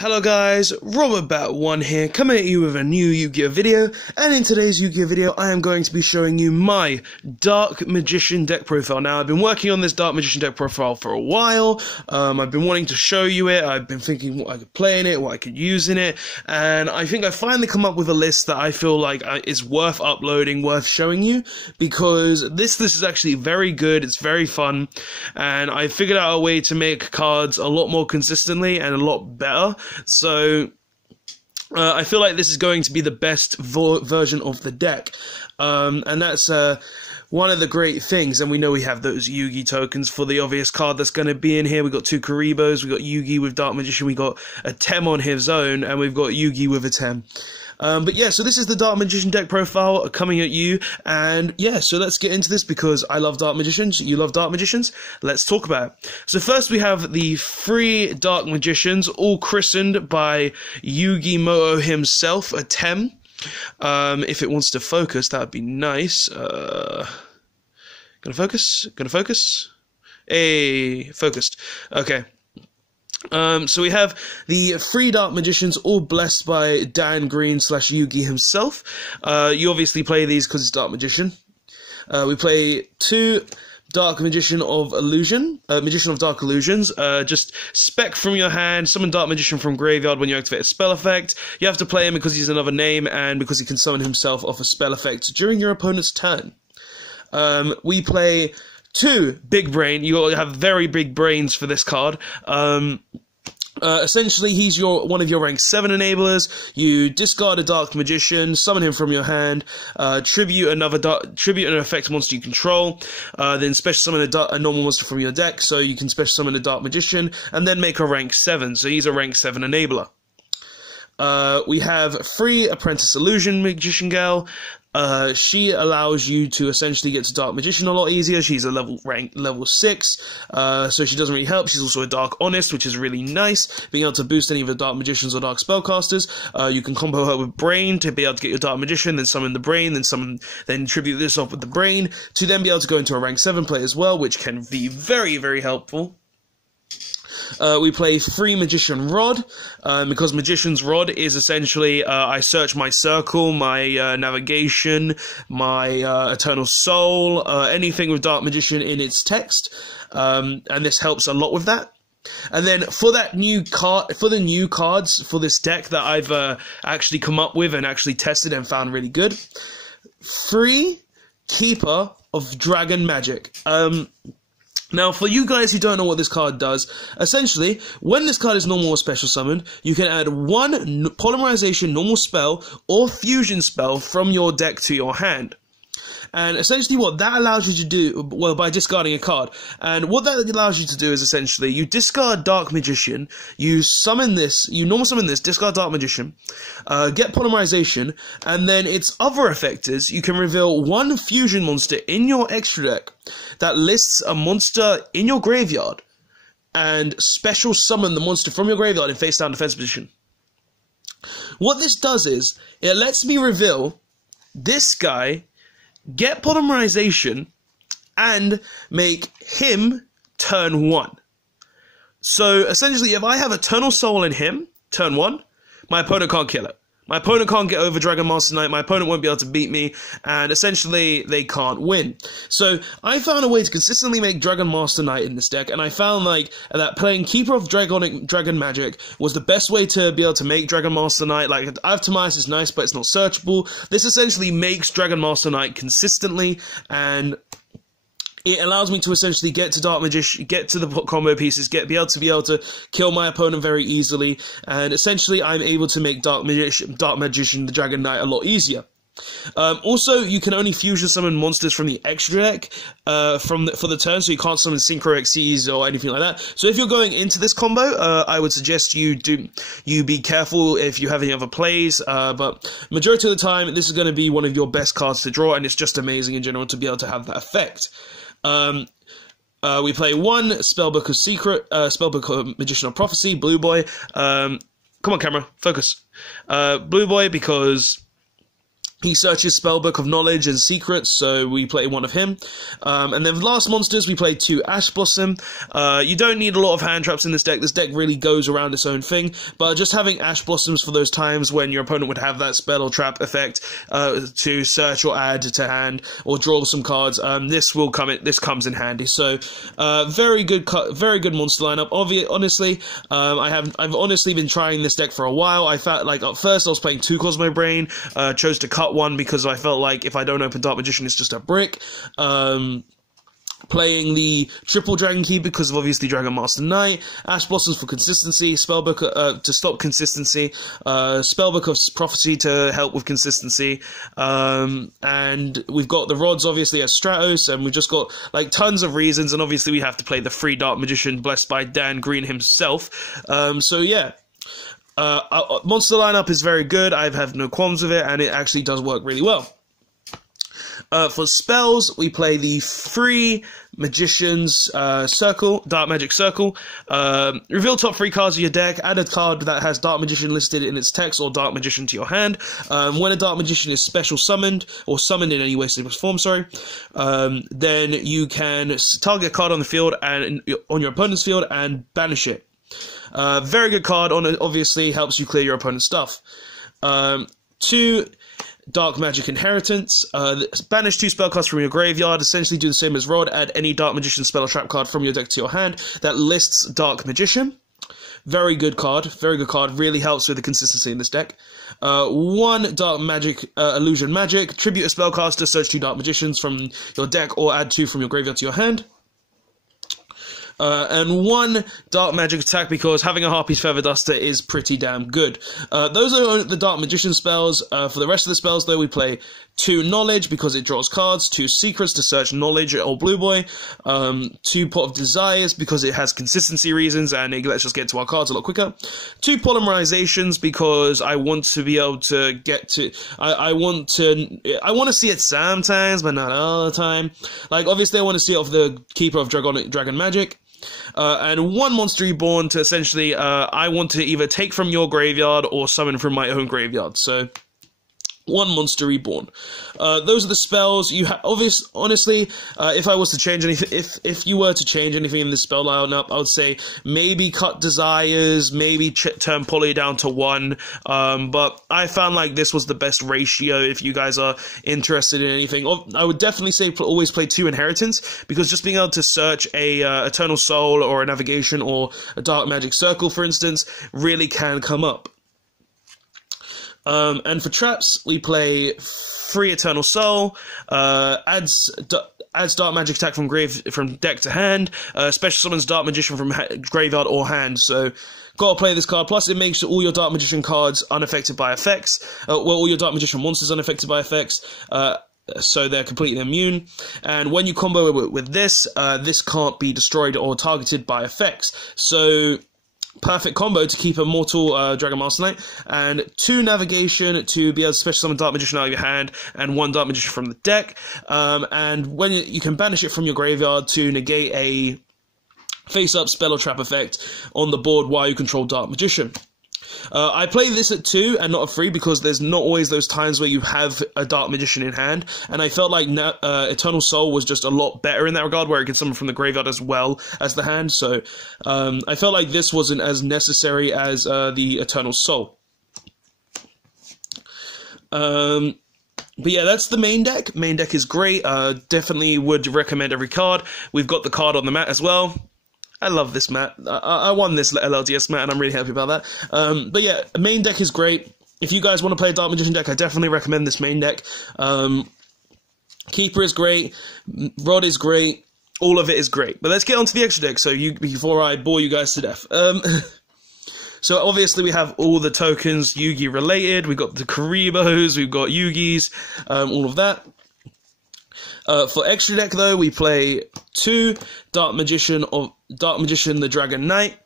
Hello guys, RobotBat1 here, coming at you with a new Yu-Gi-Oh video, and in today's Yu-Gi-Oh video I am going to be showing you my Dark Magician deck profile. Now I've been working on this Dark Magician deck profile for a while. I've been wanting to show you it. I've been thinking what I could play in it, what I could use in it, and I think I finally come up with a list that I feel like is worth uploading, worth showing you, because this is actually very good, it's very fun, and I figured out a way to make cards a lot more consistently and a lot better. So I feel like this is going to be the best version of the deck, and that's one of the great things. And we know we have those Yugi tokens for the obvious card that's going to be in here. We've got two Karibos, we've got Yugi with Dark Magician, we got a Tem on his own, and we've got Yugi with a Tem. But yeah, so this is the Dark Magician deck profile coming at you, and yeah, so let's get into this because I love Dark Magicians, you love Dark Magicians, let's talk about it. So first we have the 3 Dark Magicians, all christened by Yugioh himself, a Tem. If it wants to focus, that would be nice. Gonna focus? Hey, focused. Okay. So we have the 3 Dark Magicians, all blessed by Dan Green / Yugi himself. You obviously play these because it's Dark Magician. We play 2 Dark Magician of Illusion, Magician of Dark Illusions. Just spec from your hand, summon Dark Magician from graveyard when you activate a spell effect. You have to play him because he's another name and because he can summon himself off a spell effect during your opponent's turn. We play 2 Big Brain. You gotta have very big brains for this card. Essentially, he's one of your rank 7 enablers. You discard a Dark Magician, summon him from your hand, tribute an effect monster you control, then special summon a normal monster from your deck, so you can special summon a Dark Magician, and then make a rank 7, so he's a rank 7 enabler. We have 3 Apprentice Illusion Magician Girl. She allows you to essentially get to Dark Magician a lot easier. She's a level 6, so she doesn't really help. She's also a Dark Honest, which is really nice, being able to boost any of the Dark Magicians or Dark Spellcasters. You can combo her with Brain to be able to get your Dark Magician, then summon the Brain, then tribute this off with the Brain, to then be able to go into a rank 7 play as well, which can be very, very helpful. We play 3 Magician Rod, because Magician's Rod is essentially, I search my circle, my navigation, my Eternal Soul, anything with Dark Magician in its text, and this helps a lot with that. And then for that new card, for the new cards for this deck that I've actually come up with and actually tested and found really good, 3 Keeper of Dragon Magic. Now, for you guys who don't know what this card does, essentially, when this card is normal or special summoned, you can add 1 Polymerization normal spell or fusion spell from your deck to your hand. And essentially what that allows you to do, well, by discarding a card, and what that allows you to do is essentially, you discard Dark Magician, you normal summon this, discard Dark Magician, get Polymerization, and then its other effect is, you can reveal 1 fusion monster in your extra deck that lists a monster in your graveyard, and special summon the monster from your graveyard in face down defense position. What this does is, it lets me reveal this guy, get Polymerization, and make him turn 1. So, essentially, if I have Eternal Soul in him, turn 1, my opponent can't kill it. My opponent can't get over Dragon Master Knight, my opponent won't be able to beat me, and essentially, they can't win. So, I found a way to consistently make Dragon Master Knight in this deck, and I found, like, that playing Keeper of Dragon Magic was the best way to be able to make Dragon Master Knight. Like, Avtomize is nice, but it's not searchable. This essentially makes Dragon Master Knight consistently, and it allows me to essentially get to Dark Magician, get to the combo pieces, be able to kill my opponent very easily, and essentially I'm able to make Dark Magician the Dragon Knight a lot easier. Also, you can only fusion summon monsters from the extra deck for the turn, so you can't summon Synchro Xyz or anything like that. So if you're going into this combo, I would suggest you be careful if you have any other plays, but majority of the time, this is going to be one of your best cards to draw, and it's just amazing in general to be able to have that effect. We play 1 Spellbook of Magician of Prophecy, Blue Boy. Come on, camera, focus. Blue Boy, because He searches Spellbook of Knowledge and Secrets, so we play one of him. And then last monsters, we play 2 Ash Blossom. You don't need a lot of hand traps in this deck. This deck really goes around its own thing, but just having Ash Blossoms for those times when your opponent would have that spell or trap effect to search or add to hand or draw some cards, this comes in handy. So very good monster lineup. Honestly, I've honestly been trying this deck for a while. I felt like at first I was playing 2 Cosmo Brain, chose to cut one because I felt like if I don't open Dark Magician, it's just a brick. Playing the triple Dragon Key because of obviously Dragon Master Knight, Ash Blossoms for consistency, Spellbook to stop consistency, Spellbook of Prophecy to help with consistency, and we've got the rods obviously as Stratos, and we've just got like tons of reasons, and obviously we have to play the free Dark Magician blessed by Dan Green himself. So yeah. Monster lineup is very good. I have no qualms with it, and it actually does work really well. For spells, we play the free Magician's Circle, Dark Magic Circle. Reveal top 3 cards of your deck, add a card that has Dark Magician listed in its text or Dark Magician to your hand. When a Dark Magician is special summoned, or summoned in any way, shape, or form, then you can target a card on the field and on your opponent's field and banish it. Very good card, obviously helps you clear your opponent's stuff. 2 Dark Magic Inheritance. Banish 2 spell cards from your graveyard, essentially do the same as Rod, add any Dark Magician spell or trap card from your deck to your hand that lists Dark Magician. Very good card, really helps with the consistency in this deck. 1 Dark Magic, Illusion Magic, tribute a spellcaster, search 2 Dark Magicians from your deck or add 2 from your graveyard to your hand. And 1 Dark Magic attack because having a Harpy's Feather Duster is pretty damn good. Those are the Dark Magician spells. For the rest of the spells, though, we play 2 Knowledge because it draws cards, 2 Secrets to search Knowledge or Blue Boy, 2 Pot of Desires because it has consistency reasons and it lets us get to our cards a lot quicker, 2 Polymerizations because I want to be able to get to... I want to see it sometimes, but not all the time. Like, obviously, I want to see it off the Keeper of Dragon Magic. And 1 Monster Reborn to essentially, I want to either take from your graveyard or summon from my own graveyard. So, 1 Monster Reborn. Those are the spells. You have honestly, if I was to change anything, if you were to change anything in the spell lineup, I would say maybe cut Desires, maybe turn Poly down to 1. But I found like this was the best ratio. If you guys are interested in anything, I would definitely say always play 2 Inheritance because just being able to search a Eternal Soul or a Navigation or a Dark Magic Circle, for instance, really can come up. And for traps, we play free Eternal Soul, adds Dark Magic attack from deck to hand, special summons Dark Magician from graveyard or hand, so gotta play this card. Plus, it makes all your Dark Magician cards unaffected by effects, all your Dark Magician monsters unaffected by effects, so they're completely immune. And when you combo with this, this can't be destroyed or targeted by effects, so... perfect combo to keep a mortal Dragon Master Knight, and 2 Navigation to be able to special summon Dark Magician out of your hand, and 1 Dark Magician from the deck, and when you can banish it from your graveyard to negate a face-up spell or trap effect on the board while you control Dark Magician. I play this at 2 and not at 3 because there's not always those times where you have a Dark Magician in hand, and I felt like Eternal Soul was just a lot better in that regard, where it can summon from the graveyard as well as the hand, so I felt like this wasn't as necessary as the Eternal Soul. But yeah, that's the main deck. Main deck is great, definitely would recommend every card. We've got the card on the mat as well. I love this mat. I won this LLDS mat, and I'm really happy about that. But yeah, main deck is great. If you guys want to play a Dark Magician deck, I definitely recommend this main deck. Keeper is great. Rod is great. All of it is great. But let's get on to the extra deck, before I bore you guys to death. So obviously we have all the tokens Yugi related. We've got the Karibos, we've got Yugis, all of that. For extra deck though, we play 2 Dark Magician the Dragon Knight.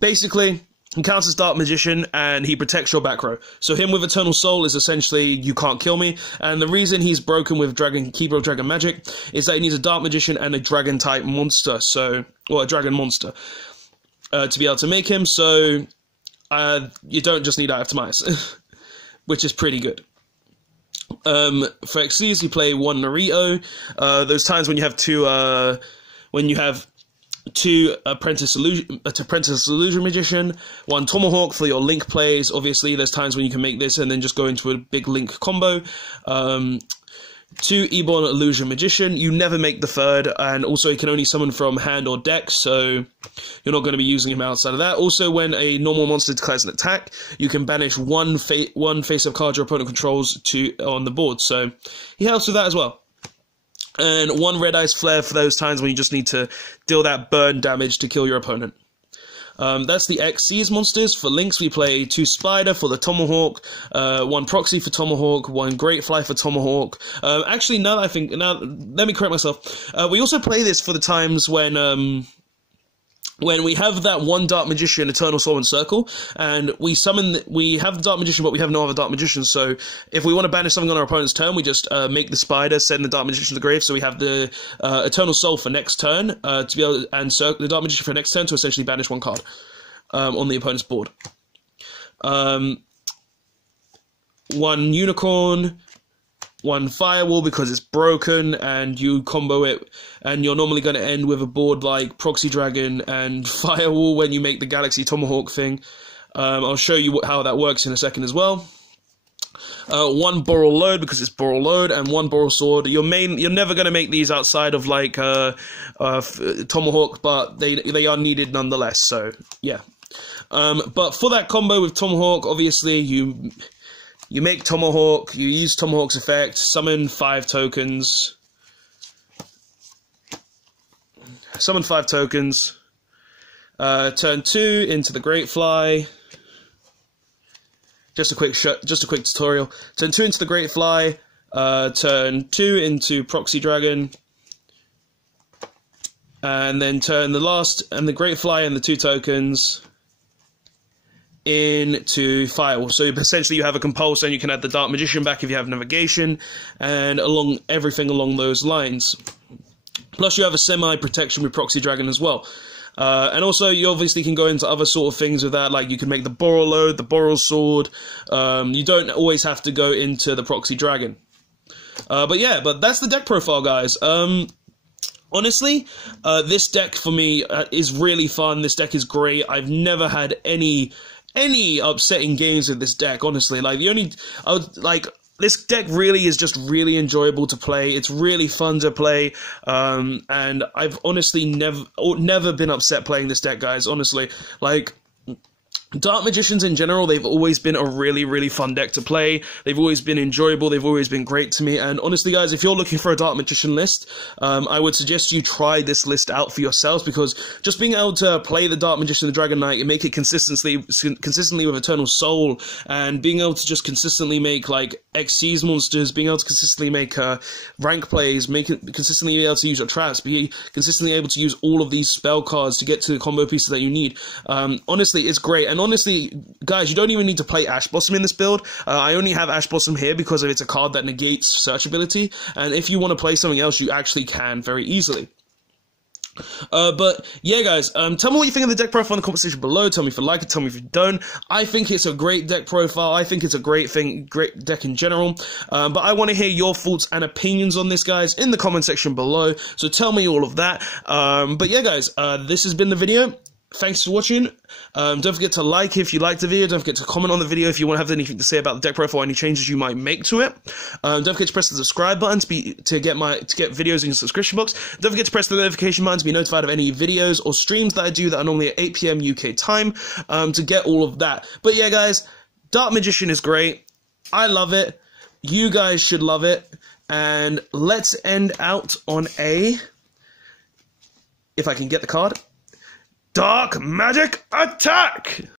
Basically, he counts as Dark Magician and he protects your back row. So him with Eternal Soul is essentially you can't kill me. And the reason he's broken with Keeper of Dragon Magic is that he needs a Dark Magician and a Dragon type monster, or a Dragon monster, to be able to make him. So you don't just need Eye of Timaeus, which is pretty good. For Xyz, you play 1 Naruto. Those times when you have two Apprentice Illusion Magician, 1 Tomahawk for your Link plays. Obviously, there's times when you can make this and then just go into a big Link combo. 2 Ebon Illusion Magician. You never make the 3rd, and also he can only summon from hand or deck, so you're not going to be using him outside of that. Also, when a normal monster declares an attack, you can banish one face-up card your opponent controls on the board, so he helps with that as well. And 1 Red Ice Flare for those times when you just need to deal that burn damage to kill your opponent. That's the Xyz monsters. For Links, we play 2 Spider for the Tomahawk, 1 Proxy for Tomahawk, 1 Great Fly for Tomahawk. Actually, let me correct myself. We also play this for the times when we have that 1 Dark Magician, Eternal Soul and Circle, and we have the Dark Magician, but we have no other Dark Magician, so if we want to banish something on our opponent's turn, we just make the Spider, send the Dark Magician to the grave, so we have the Eternal Soul for next turn, to be able to, and the Dark Magician for next turn to essentially banish 1 card on the opponent's board. 1 Unicorn, 1 Firewall because it's broken, and you combo it, and you're normally going to end with a board like Proxy Dragon and Firewall when you make the Galaxy Tomahawk thing. I'll show you how that works in a second as well. 1 Boral Load because it's Boral Load, and 1 Boral Sword. You're never going to make these outside of like Tomahawk, but they are needed nonetheless. So yeah. But for that combo with Tomahawk, obviously you make Tomahawk, you use Tomahawk's effect, summon 5 tokens. Summon 5 tokens. Turn 2 into the Great Fly. Just a quick tutorial. Turn 2 into the Great Fly. Turn 2 into Proxy Dragon. And then turn the Great Fly and the 2 tokens into Firewall. So essentially you have a Compulse, and you can add the Dark Magician back if you have Navigation, and everything along those lines. Plus you have a semi-protection with Proxy Dragon as well. And also you obviously can go into other sort of things with that, like you can make the Boral Load, the Boral Sword. You don't always have to go into the Proxy Dragon. But that's the deck profile, guys. Honestly, this deck for me is really fun. This deck is great. I've never had any upsetting games with this deck, honestly. This deck really is just really enjoyable to play. It's really fun to play, and I've honestly never been upset playing this deck, guys, honestly. Like, Dark Magicians in general, they've always been a really, really fun deck to play. They've always been enjoyable, they've always been great to me, and honestly, guys, if you're looking for a Dark Magician list, I would suggest you try this list out for yourselves, because just being able to play the Dark Magician, the Dragon Knight, and make it consistently with Eternal Soul, and being able to just consistently make, like, Xyz monsters, being able to consistently make rank plays, consistently able to use your traps, be consistently able to use all of these spell cards to get to the combo pieces that you need. Honestly, it's great, and honestly, guys, you don't even need to play Ash Blossom in this build. I only have Ash Blossom here because it's a card that negates search ability, and if you want to play something else, you actually can very easily. But yeah, guys, tell me what you think of the deck profile in the comment section below. Tell me if you like it, tell me if you don't. I think it's a great deck profile. I think it's a great deck in general. But I want to hear your thoughts and opinions on this, guys, in the comment section below. So tell me all of that. But yeah, guys, this has been the video. Thanks for watching. Don't forget to like if you liked the video. Don't forget to comment on the video if you want to have anything to say about the deck profile, any changes you might make to it. Don't forget to press the subscribe button to get videos in your subscription box. Don't forget to press the notification button to be notified of any videos or streams that I do that are normally at 8 PM UK time, to get all of that. But yeah, guys, Dark Magician is great. I love it. You guys should love it. And let's end out on a, if I can get the card, Dark Magic Attack!